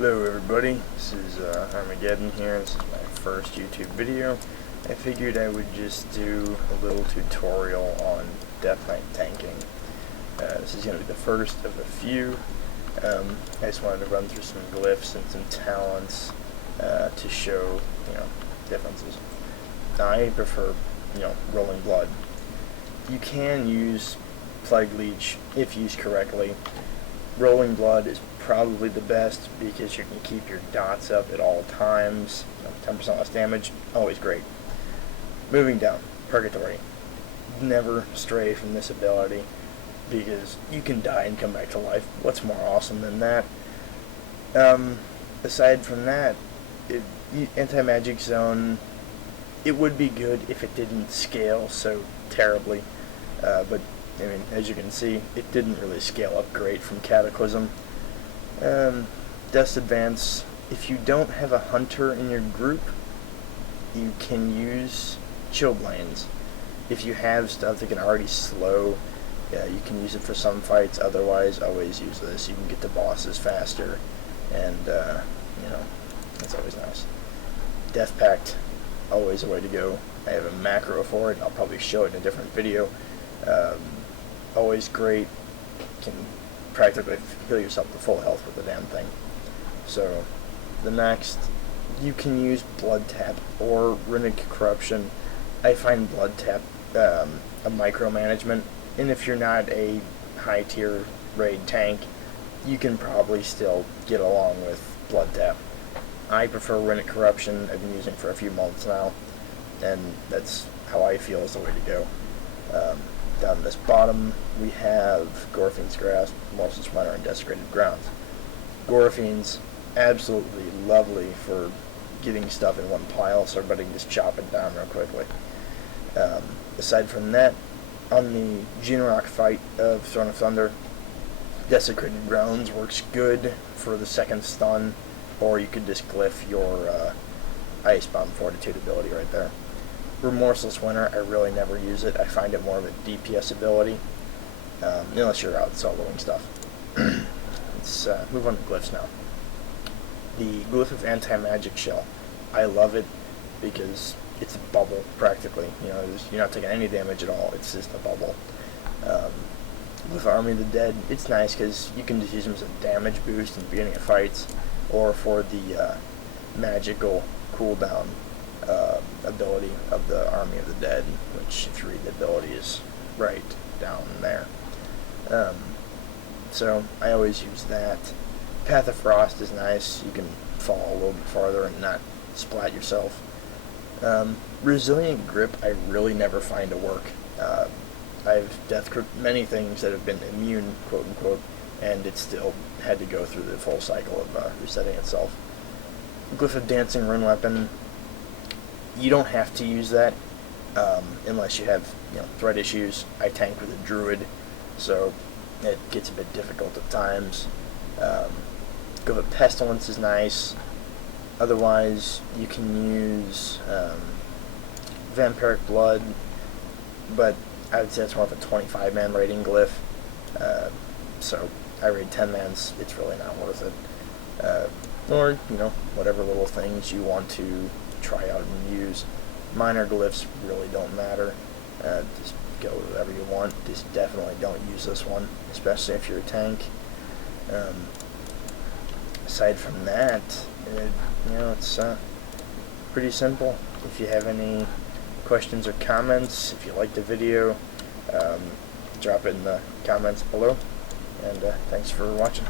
Hello everybody, this is Armageddon here. This is my first YouTube video. I figured I would just do a little tutorial on Death Knight tanking. This is going to be the first of a few. I just wanted to run through some glyphs and some talents to show, differences. I prefer, Rolling Blood. You can use Plague Leech if used correctly. Rolling Blood is probably the best because you can keep your dots up at all times. 10% less damage, always great. Moving down, Purgatory. Never stray from this ability because you can die and come back to life. What's more awesome than that? Aside from that, Anti-Magic Zone, it would be good if it didn't scale so terribly, but I mean, as you can see, it didn't really scale up great from Cataclysm. Dust Advance, if you don't have a hunter in your group, you can use Chillblains. If you have stuff that can already slow, you can use it for some fights. Otherwise, always use this. You can get to bosses faster, and that's always nice. Death Pact, always a way to go. I have a macro for it. I'll probably show it in a different video. Always great. Can practically heal yourself to full health with the damn thing. So, the next, you can use Blood Tap or Runic Corruption. I find Blood Tap a micromanagement, and if you're not a high tier raid tank, you can probably still get along with Blood Tap. I prefer Runic Corruption. I've been using it for a few months now, and that's how I feel is the way to go. Down this bottom, we have Gorfine's Grasp, Morsel Splinter, and Desecrated Grounds. Gorfine's absolutely lovely for getting stuff in one pile, so everybody can just chop it down real quickly. Aside from that, on the Genrock fight of Throne of Thunder, Desecrated Grounds works good for the second stun, or you could just glyph your Icebound Fortitude ability right there. Remorseless Winter, I really never use it. I find it more of a DPS ability, unless you're out soloing stuff. Let's move on to glyphs now. The Glyph of Anti-Magic Shell, I love it because it's a bubble, practically. You're not taking any damage at all, it's just a bubble. With Army of the Dead, it's nice because you can just use them as a damage boost in the beginning of fights, or for the magical cooldown ability of the Army of the Dead, which, if you read the ability, is right down there. So I always use that. Path of Frost is nice. You can fall a little bit farther and not splat yourself. Resilient Grip, I really never find to work. I've death gripped many things that have been immune, quote unquote, and it still had to go through the full cycle of resetting itself. Glyph of Dancing Rune Weapon, you don't have to use that unless you have threat issues. I tank with a druid, so it gets a bit difficult at times. Glyph of Pestilence is nice. Otherwise, you can use Vampiric Blood, but I would say it's more of a 25-man raiding glyph. So I raid 10-mans, it's really not worth it. Or, whatever little things you want to try out and use. Minor glyphs really don't matter. Just go with whatever you want. Just definitely don't use this one, especially if you're a tank. Aside from that, it's pretty simple. If you have any questions or comments, if you like the video, drop it in the comments below. And thanks for watching.